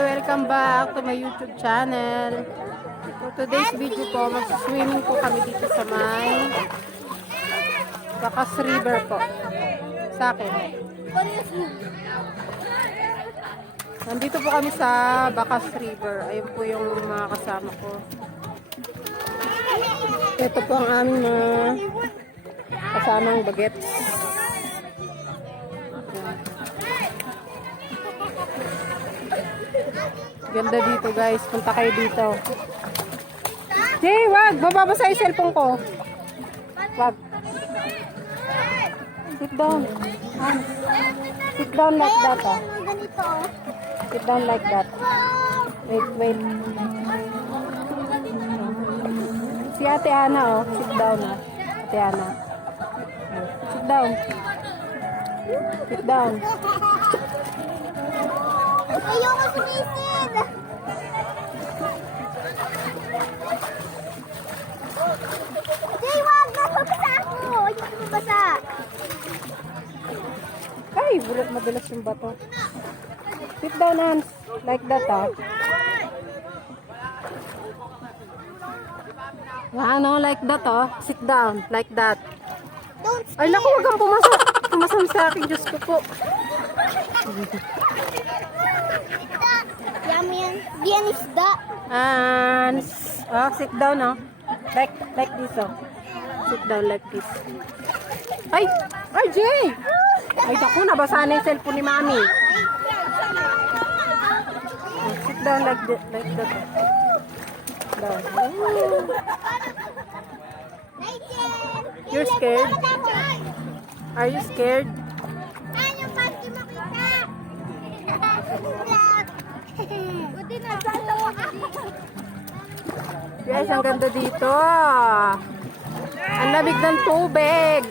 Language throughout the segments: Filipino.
welcome back to my YouTube channel. For today's video po, mag-swimming po kami dito sa may Bacas River po. Sa akin. Nandito po kami sa Bacas River. Ayun po yung mga kasama ko. Ito po ang aming mga kasamang bagets. Ganda dito guys. Punta kayo dito. Jay, wag! Bababasa yung cellphone ko. Wag. Sit down. Sit down like that. Sit down like that. Wait. Si Ate Ana, oh. Sit down, oh. Ate Ana. Sit down. Sit down. Ayoko sumisid! Jay, wag! Nababasa ako! Ayoko mabasa! Ay, bulot madulas yung bato. Sit down, Hans. Like that, ah. Ano, like that, oh. Sit down. Like that. Don't Ay, naku, wag kang pumasa. Pumasam sa akin, Diyos ko po. Yummy yan. Diyan isda. Hans. Oh, sit down, oh. Like this, oh. Sit down like this. Ay, Jay! Ay, naku, nabasa na yung cellphone ni Mami. Sit down like that. Down. You're scared? Are you scared? Ano pati makita? Buti na Guys, ang ganda dito. Ang lamig ng tubig.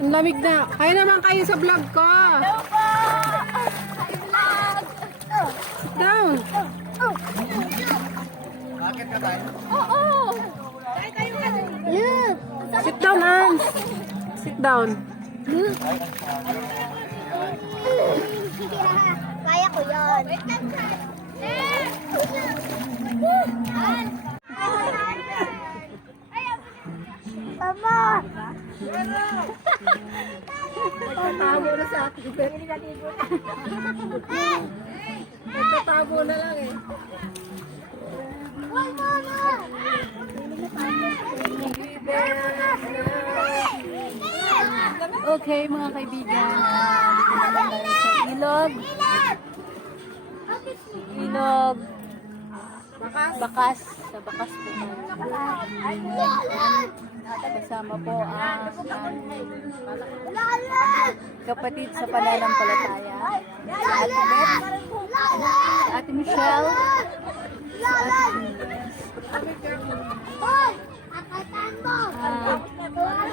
Ang lamig na. Kayo naman kayo sa vlog ko. Sit down. Bakit ka tayo? Oo! Yeah! Sit down, Hans. Sit down. Kaya ko yun. Mama! Tatago na sa akin. Nagtatago na lang eh. Wag mo na! Okay, mga kaibigan. Dito na lang tayo sa ilog. Ilog. Bakas. Sa Bakas po. Kasama po ang kapatid sa pananampalataya. Si Ate Beth, si Ate Michelle, si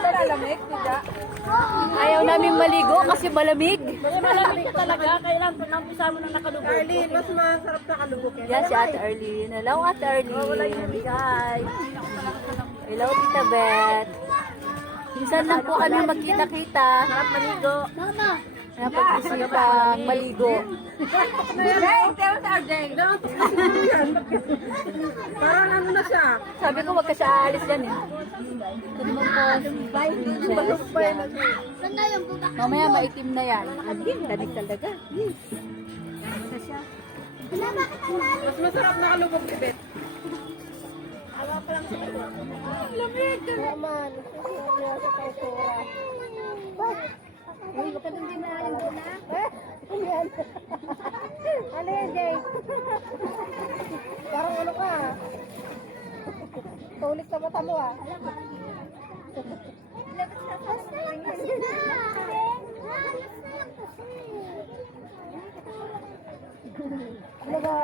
Ate Denise. Ayaw namin maligo kasi malamig. Malamig talaga, kailan pinampisa mo na nakalubog. Arlene, mas masarap na kalubog yan. Yan si Ate Arlene. Hello Ate Arlene. Guys. Hello Tita Beth. Minsan lang po kami magkita-kita. Sarap maligo. Mama! Napag-isipang maligo. Parang ano na siya. Sabi ko wag ka siya aalis dyan eh. Ito naman po si Princess. Saan na yung bubak? Mamaya maitim na yan. Tanig talaga. Wala, bakit ang lalim? Mas masarap na kalubog si Beth. Lamig! Naman, susunod sa kultura. Uy, baka doon din malalim doon na. Ano yan? Ano yan, Jay? Parang ano ka? Tulik sa mata mo ah. Ano ba?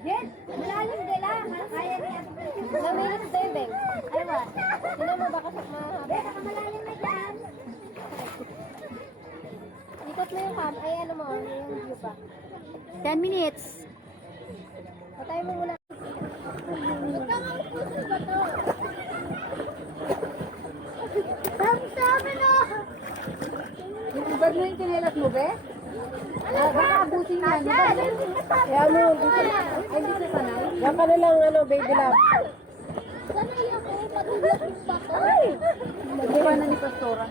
Jen, malalim din lang. Kaya niya. Namilit sa ibig. Ay ba? Sino mo baka sa mahaba? Baka malalim na dyan. Ikot mo yung cam. Ay ano mo, yung view pa. 10 minutes. Patay mo muna. Magkakapusin ba to? Sabi na! Hubad mo yung tinilas mo, be? Baka abutin yan. Kaya mo, dito. Ay, di sa sanay. Yan ka na lang, baby love. Nagawa na ni Pastora.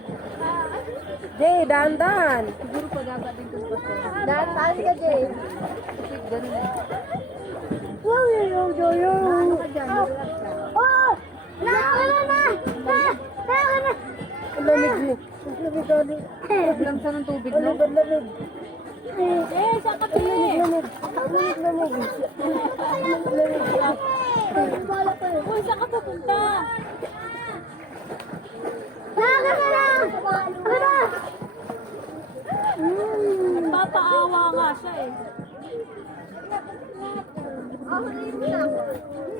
Jay, dahan-dahan. Siguro pagaba din sa Pastora. Saan ka, Jay? Kasi ganun eh. Ano ka dyan? Oh! Nakakala na! Nakakala na! Ang lamig niyo. Ang lamig ka niyo. Problem sa ng tubig, no? Ang lamig. Eh, saan ka pili? Lamig. Lamig. Uy, saan ka pupunta? Nakakala na! Ano na? Nagpapaawa nga siya eh.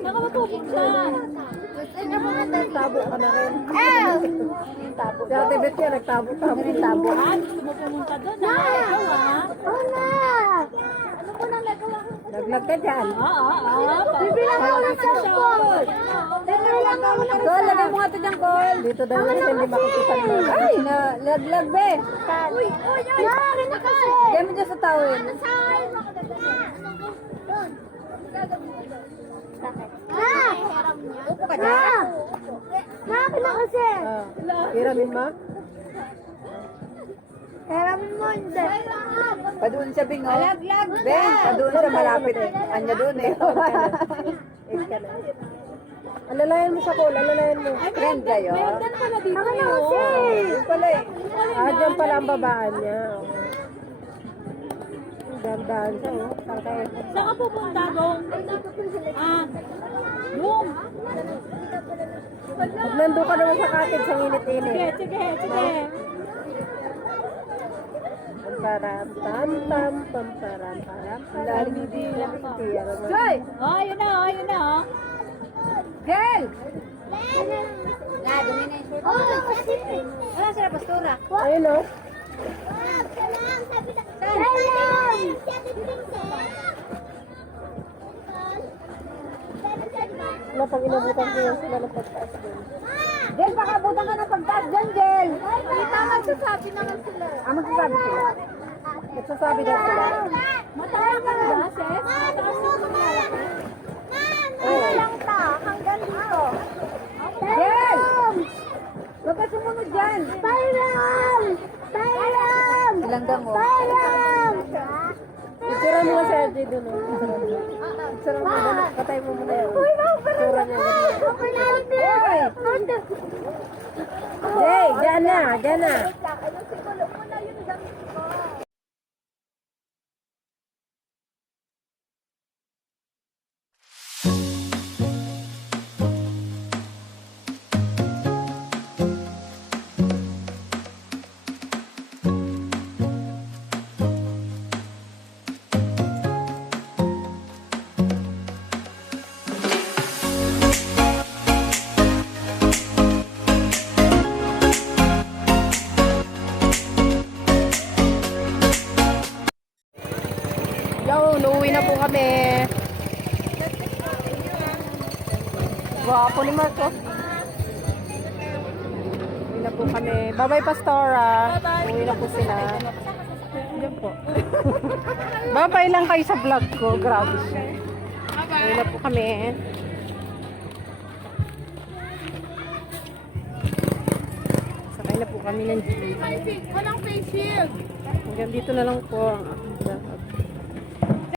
Saan ka mapupunta? Tabo ka na rin. Tabo. Si Ate Bet yan, nagtabo-tabo yung tabo. Ah, gusto mo pumunta doon? Ikaw ah. Oo na! Ano ko nang nagawa ko? Naglag ka dyan. Bibilang ako ng cellphone! Bibilang ako ng Col, lagay mo nga ito dyan, Col. Dito daw yun, hindi makikita mo. Ay, laglag be. Uy! Uy! Yari na kasi! Lagay mo dyan sa towel. Saan mo ako dadala? Doon. Ah! Upo ka dyan. Nakapin na kasi. Hiramin mo? Heramin mo, hindi. Padoon siya, Bing, oh. Laglag. Ben, padoon siya malapit. Anya doon eh. Eight ka na. Alalayan mo siya, Cole. Alalayan mo. Friend kayo? Ako na kasi. Yun pala eh. Dyan pala ang babaan niya. Dahan-dahan siya, oh. Sakay. Saan ka pupunta, Dong? Ah, Dong. Pag nandun ka naman sa cottage, ang init-init. Sige. Pamparam, tam-tam, pamparam, param, param. Joy! Oh, yun na, oh. Girl! Dumi na yung short. Wala sila, Pastora. Ayun, oh. Wala pag inabutan ko yun sila ng pagtaas din. Jel, baka abutan ka ng pagtaas dyan, Jel. Magsasabi naman sila. Magsasabi sila. Nagsasabi daw sila. Mataas ka na ba, Ses? Ano lang ta? Hanggang dito. Jel! Huwag ka sumunod dyan. Bayram! Bayram! Langgang mo. Bayram! Picture mo si RJ dun, oh. Picture mo muna. Patay mo muna yun. Picture niya. Jay, dyan na, dyan na. Yo, uuwi na po kami. Gwapo ni Marco. Uuwi na po kami. Bye-bye, Pastora. Uuwi na po sila. Diyan po. Bye-bye lang kayo sa vlog ko. Grabe siya. Uuwi na po kami. Sakay na po kami ng jeep. Walang face shield. Hanggang dito na lang po ang